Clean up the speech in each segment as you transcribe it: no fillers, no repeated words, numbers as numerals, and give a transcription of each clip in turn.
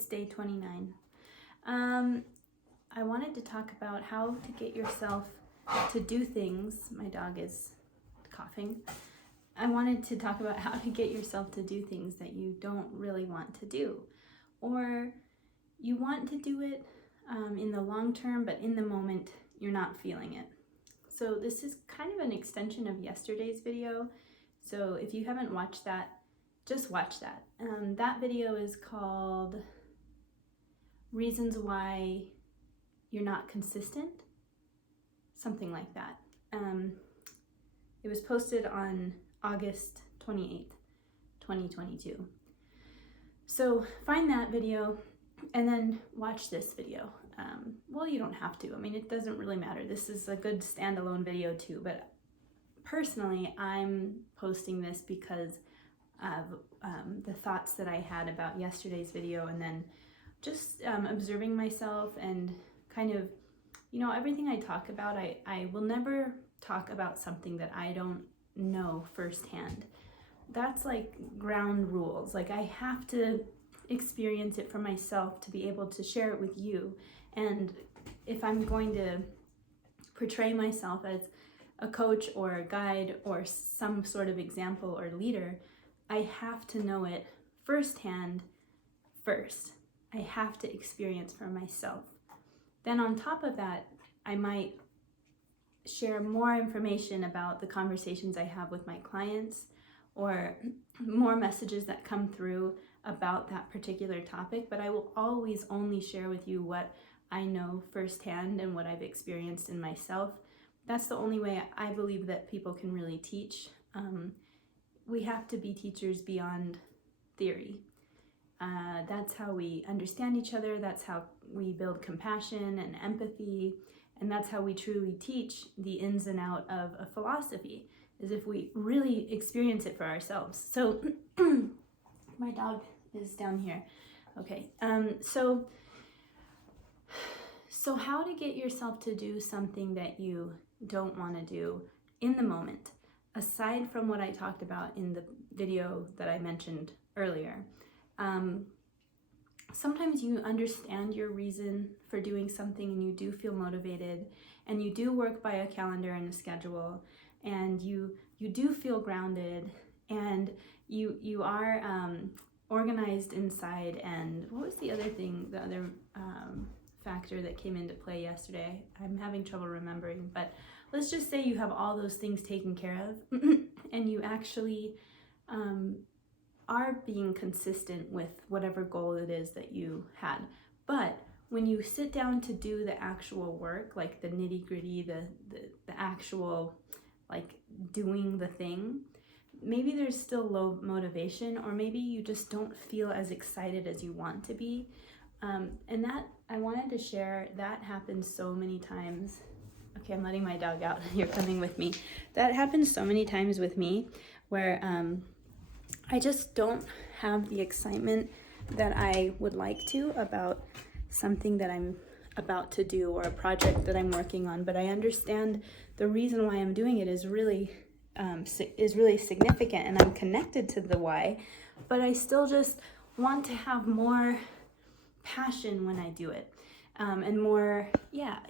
It's day 29. I wanted to talk about how to get yourself to do things. My dog is coughing. I wanted to talk about how to get yourself to do things that you don't really want to do, or you want to do it in the long term, but in the moment you're not feeling it. So this is kind of an extension of yesterday's video. So if you haven't watched that, just watch that. That video is called Reasons Why You're Not Consistent, something like that. It was posted on August 28th, 2022. So find that video and then watch this video. Well, you don't have to. I mean, it doesn't really matter. This is a good standalone video too, but personally, I'm posting this because of the thoughts that I had about yesterday's video, and then just observing myself and kind of, everything I talk about, I will never talk about something that I don't know firsthand. That's like ground rules. Like, I have to experience it for myself to be able to share it with you. And if I'm going to portray myself as a coach or a guide or some sort of example or leader, I have to know it firsthand first. I have to experience for myself. Then on top of that, I might share more information about the conversations I have with my clients, or more messages that come through about that particular topic, but I will always only share with you what I know firsthand and what I've experienced in myself. That's the only way I believe that people can really teach. We have to be teachers beyond theory. That's how we understand each other. That's how we build compassion and empathy. And that's how we truly teach the ins and out of a philosophy, is if we really experience it for ourselves. So my dog is down here. Okay. So how to get yourself to do something that you don't want to do in the moment, aside from what I talked about in the video that I mentioned earlier. Sometimes you understand your reason for doing something and you do feel motivated, and you do work by a calendar and a schedule, and you do feel grounded, and you are organized inside. And what was the other thing, the other factor that came into play yesterday? I'm having trouble remembering, but let's just say you have all those things taken care of and you actually are being consistent with whatever goal it is that you had. But when you sit down to do the actual work, like the nitty-gritty, the actual, like, doing the thing, maybe there's still low motivation, or maybe you just don't feel as excited as you want to be. And that, I wanted to share, that happens so many times. Okay, I'm letting my dog out. You're coming with me. That happens so many times with me, where I just don't have the excitement that I would like to about something that I'm about to do, or a project that I'm working on. But I understand the reason why I'm doing it is really significant, and I'm connected to the why. But I still just want to have more passion when I do it, and more,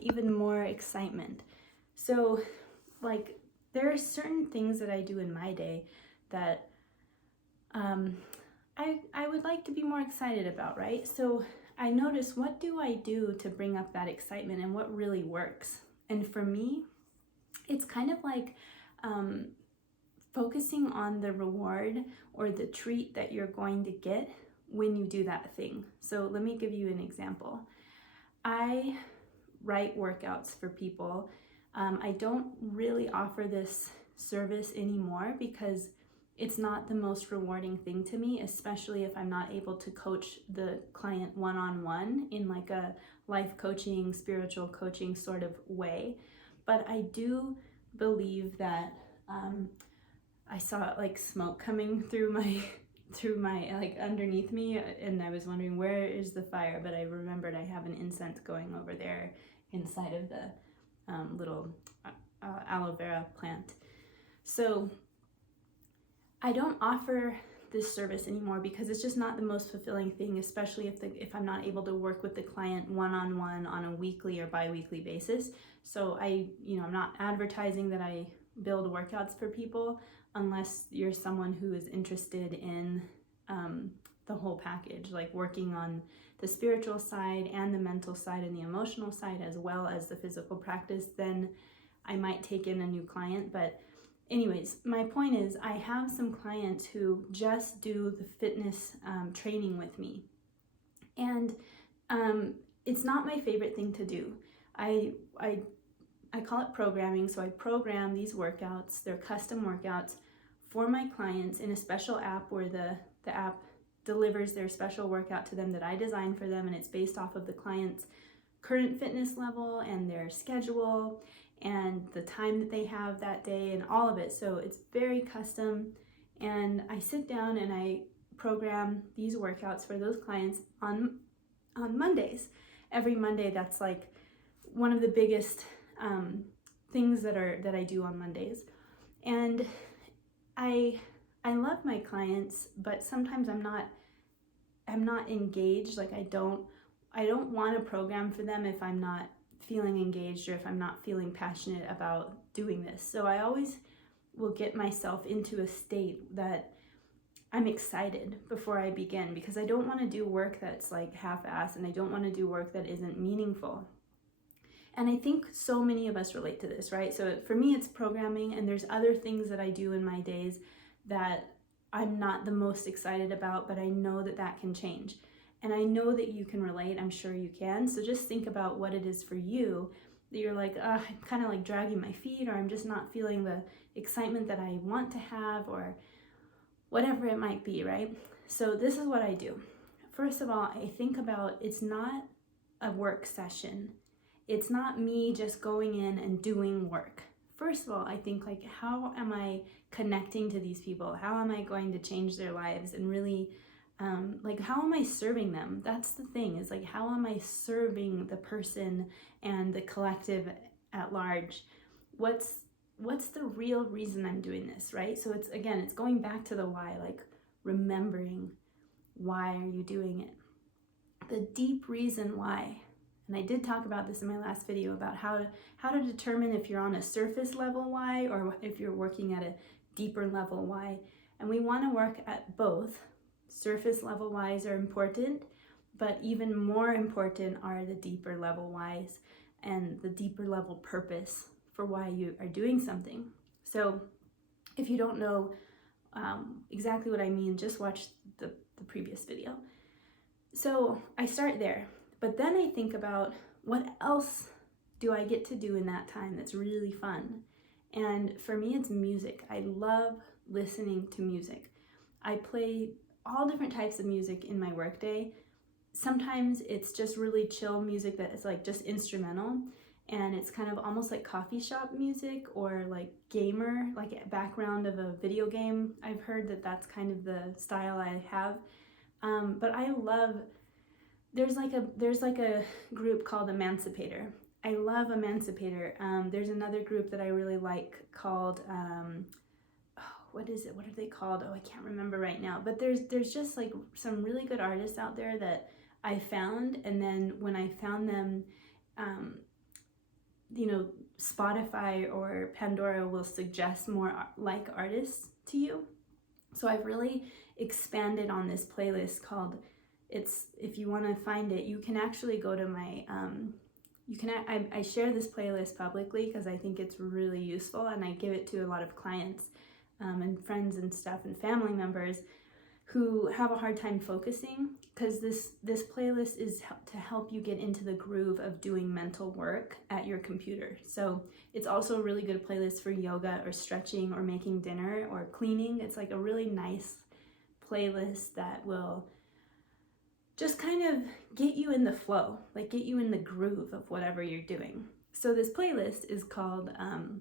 even more excitement. So, like, there are certain things that I do in my day that I would like to be more excited about, right? So I notice, what do I do to bring up that excitement, and what really works? And for me, it's kind of like focusing on the reward or the treat that you're going to get when you do that thing. So let me give you an example. I write workouts for people. I don't really offer this service anymore because it's not the most rewarding thing to me, especially if I'm not able to coach the client one-on-one in like a life coaching, spiritual coaching sort of way. But I do believe that I saw like smoke coming through my like underneath me, and I was wondering, where is the fire? But I remembered I have an incense going over there inside of the little aloe vera plant. So I don't offer this service anymore because it's just not the most fulfilling thing, especially if I'm not able to work with the client one-on-one on a weekly or bi-weekly basis. So I'm not advertising that I build workouts for people unless you're someone who is interested in the whole package, like working on the spiritual side and the mental side and the emotional side as well as the physical practice. Then I might take in a new client. But anyways, my point is I have some clients who just do the fitness training with me, and it's not my favorite thing to do. I call it programming. So I program these workouts. They're custom workouts for my clients in a special app where the app delivers their special workout to them that I designed for them, and it's based off of the client's current fitness level and their schedule and the time that they have that day and all of it. So it's very custom, and I sit down and I program these workouts for those clients on Mondays. Every Monday, that's like one of the biggest things that I do on Mondays. And I love my clients, but sometimes I'm not engaged. Like I don't want to program for them if I'm not feeling engaged or if I'm not feeling passionate about doing this. So I always will get myself into a state that I'm excited before I begin, because I don't want to do work that's like half-assed, and I don't want to do work that isn't meaningful. And I think so many of us relate to this, right? So for me, it's programming, and there's other things that I do in my days that I'm not the most excited about, but I know that that can change. And I know that you can relate. I'm sure you can. So just think about what it is for you that you're like, I'm kind of like dragging my feet, or I'm just not feeling the excitement that I want to have, or whatever it might be, right? So this is what I do. First of all, I think about, it's not a work session. It's not me just going in and doing work. First of all, I think like, how am I connecting to these people? How am I going to change their lives? And really, like, how am I serving them? That's the thing, is like, how am I serving the person and the collective at large? What's the real reason I'm doing this, right? So it's going back to the why, like remembering why are you doing it? The deep reason why. And I did talk about this in my last video about how to determine if you're on a surface level why or if you're working at a deeper level why. And we want to work at both. Surface level whys are important, but even more important are the deeper level whys and the deeper level purpose for why you are doing something. So if you don't know exactly what I mean, just watch the previous video. So I start there, but then I think about what else do I get to do in that time that's really fun. And for me, it's music. I love listening to music. I play all different types of music in my workday. Sometimes it's just really chill music that is like just instrumental, and it's kind of almost like coffee shop music or like gamer, like a background of a video game. I've heard that that's kind of the style I have. But I love, there's like a group called Emancipator. I love Emancipator. There's another group that I really like called, what is it? What are they called? Oh, I can't remember right now. But there's just like some really good artists out there that I found, and then when I found them, Spotify or Pandora will suggest more like artists to you. So I've really expanded on this playlist called, if you want to find it, you can actually go to my, I share this playlist publicly because I think it's really useful, and I give it to a lot of clients and friends and stuff and family members who have a hard time focusing, because this playlist is to help you get into the groove of doing mental work at your computer. So it's also a really good playlist for yoga or stretching or making dinner or cleaning. It's like a really nice playlist that will just kind of get you in the flow, like get you in the groove of whatever you're doing. So this playlist is called the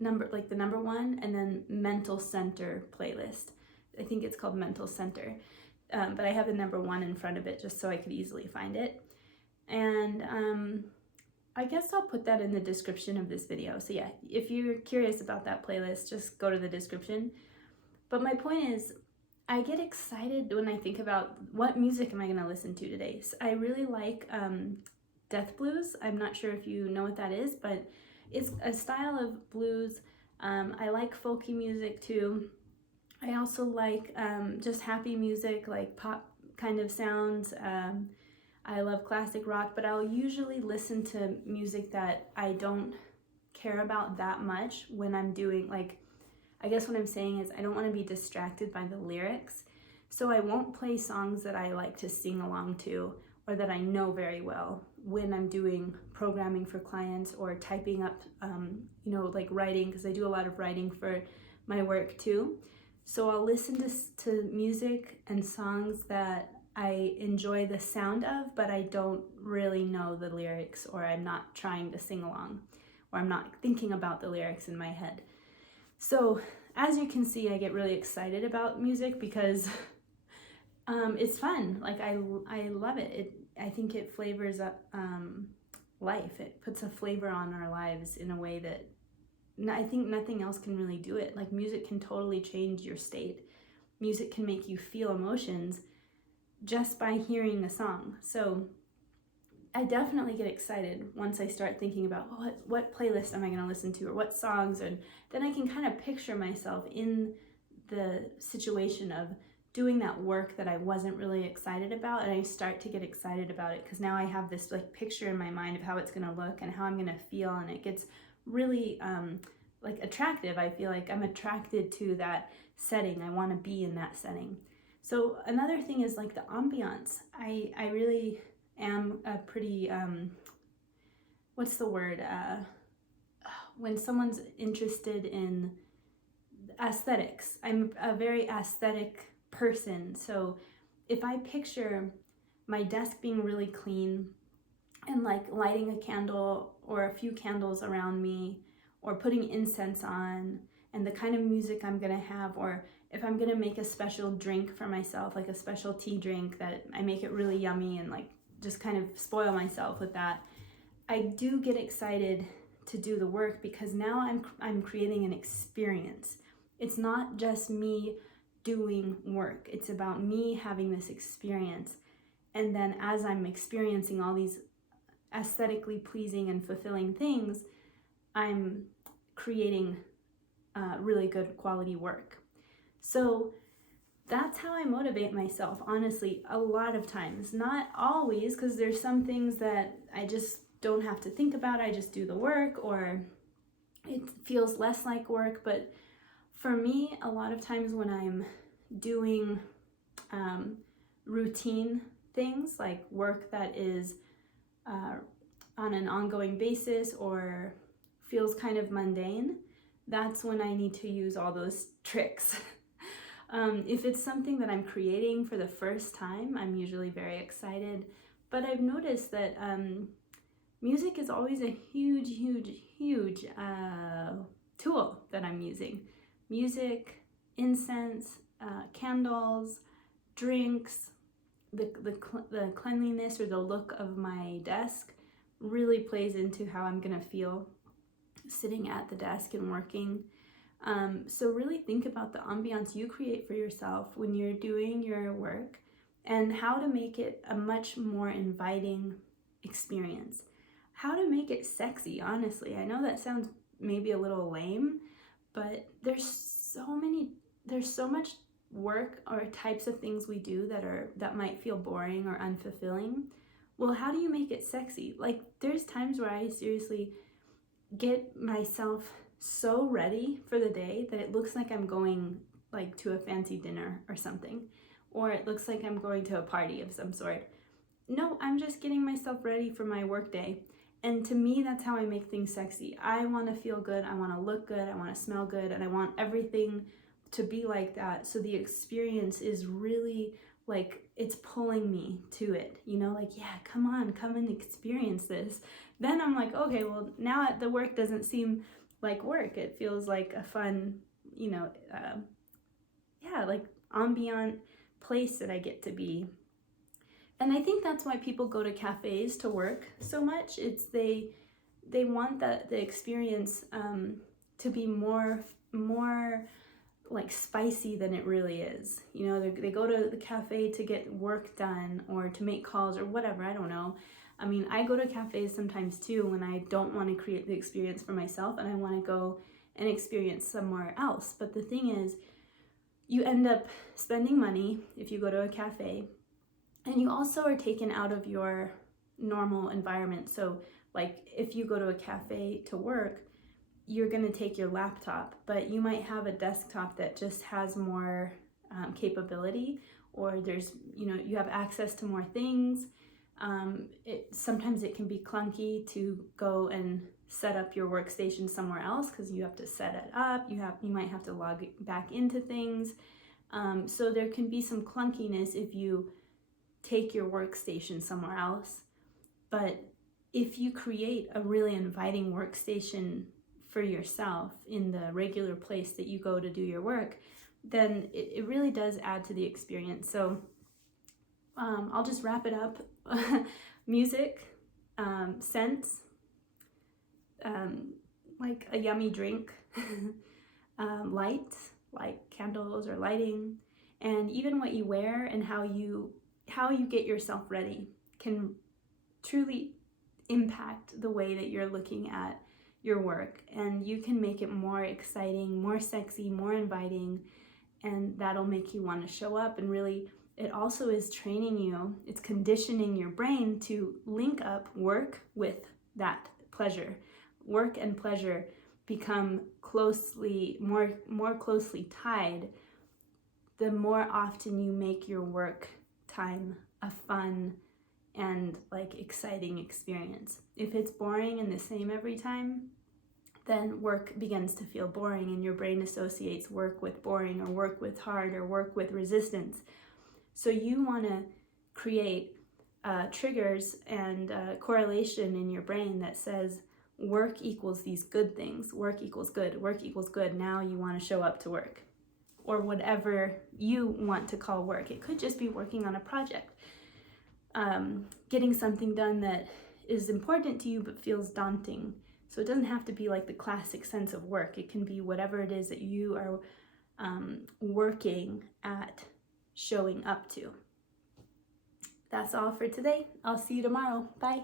number one, and then Mental Center playlist. I think it's called Mental Center, but I have the number one in front of it just so I could easily find it. And I guess I'll put that in the description of this video. So yeah, if you're curious about that playlist, just go to the description. But my point is, I get excited when I think about what music am I going to listen to today. So I really like death blues. I'm not sure if you know what that is, but it's a style of blues. I like folky music too. I also like just happy music, like pop kind of sounds. I love classic rock, but I'll usually listen to music that I don't care about that much when I'm doing, like, I guess what I'm saying is I don't want to be distracted by the lyrics. So I won't play songs that I like to sing along to or that I know very well when I'm doing programming for clients or typing up, like writing, because I do a lot of writing for my work too. So I'll listen to music and songs that I enjoy the sound of, but I don't really know the lyrics, or I'm not trying to sing along, or I'm not thinking about the lyrics in my head. So as you can see, I get really excited about music because it's fun. Like I love it. I think it flavors up life. It puts a flavor on our lives in a way that I think nothing else can really do it. Like music can totally change your state. Music can make you feel emotions just by hearing a song. So I definitely get excited once I start thinking about what playlist am I going to listen to, or what songs, and then I can kind of picture myself in the situation of doing that work that I wasn't really excited about, and I start to get excited about it because now I have this like picture in my mind of how it's going to look and how I'm going to feel, and it gets really like attractive. I feel like I'm attracted to that setting. I want to be in that setting. So another thing is like the ambiance. I really am a pretty what's the word, when someone's interested in aesthetics, I'm a very aesthetic person. So if I picture my desk being really clean and like lighting a candle or a few candles around me, or putting incense on, and the kind of music I'm gonna have, or if I'm gonna make a special drink for myself, like a special tea drink that I make it really yummy and like just kind of spoil myself with that, I do get excited to do the work because now I'm creating an experience. It's not just me doing work. It's about me having this experience. And then as I'm experiencing all these aesthetically pleasing and fulfilling things, I'm creating really good quality work. So that's how I motivate myself, honestly, a lot of times. Not always, because there's some things that I just don't have to think about. I just do the work, or it feels less like work. But for me, a lot of times when I'm doing routine things, like work that is on an ongoing basis or feels kind of mundane, that's when I need to use all those tricks. If it's something that I'm creating for the first time, I'm usually very excited. But I've noticed that music is always a huge tool that I'm using. Music, incense, candles, drinks, the cleanliness or the look of my desk really plays into how I'm gonna feel sitting at the desk and working. So really think about the ambiance you create for yourself when you're doing your work and how to make it a much more inviting experience. How to make it sexy, honestly. I know that sounds maybe a little lame, but there's so much work or types of things we do that might feel boring or unfulfilling. Well, how do you make it sexy? Like, there's times where I seriously get myself so ready for the day that it looks like I'm going like to a fancy dinner or something, or it looks like I'm going to a party of some sort. No, I'm just getting myself ready for my work day. And to me, that's how I make things sexy. I want to feel good, I want to look good, I want to smell good, and I want everything to be like that. So the experience is really like, it's pulling me to it, like, yeah, come on, come and experience this. Then I'm like, okay, well, now the work doesn't seem like work. It feels like a fun, like ambient place that I get to be. And I think that's why people go to cafes to work so much. It's they want the experience to be more like spicy than it really is. You know, they go to the cafe to get work done or to make calls or whatever, I don't know. I mean, I go to cafes sometimes too when I don't want to create the experience for myself and I want to go and experience somewhere else. But the thing is, you end up spending money if you go to a cafe, and you also are taken out of your normal environment. So like if you go to a cafe to work, you're going to take your laptop, but you might have a desktop that just has more capability, or there's, you know, you have access to more things. Sometimes it can be clunky to go and set up your workstation somewhere else because you have to set it up. You might have to log back into things. So there can be some clunkiness if you take your workstation somewhere else. But if you create a really inviting workstation for yourself in the regular place that you go to do your work, then it really does add to the experience. So I'll just wrap it up. Music, scents, like a yummy drink, light, like candles or lighting, and even what you wear and how you get yourself ready can truly impact the way that you're looking at your work, and you can make it more exciting, more sexy, more inviting, and that'll make you want to show up. And really, it also is training you, it's conditioning your brain to link up work with that pleasure. Work and pleasure become more closely tied the more often you make your work time a fun and like exciting experience. If it's boring and the same every time, then work begins to feel boring, and your brain associates work with boring or work with hard or work with resistance. So you want to create triggers and correlation in your brain that says work equals these good things. Work equals good. Work equals good. Now you want to show up to work, or whatever you want to call work. It could just be working on a project, getting something done that is important to you but feels daunting. So it doesn't have to be like the classic sense of work. It can be whatever it is that you are working at showing up to. That's all for today. I'll see you tomorrow. Bye.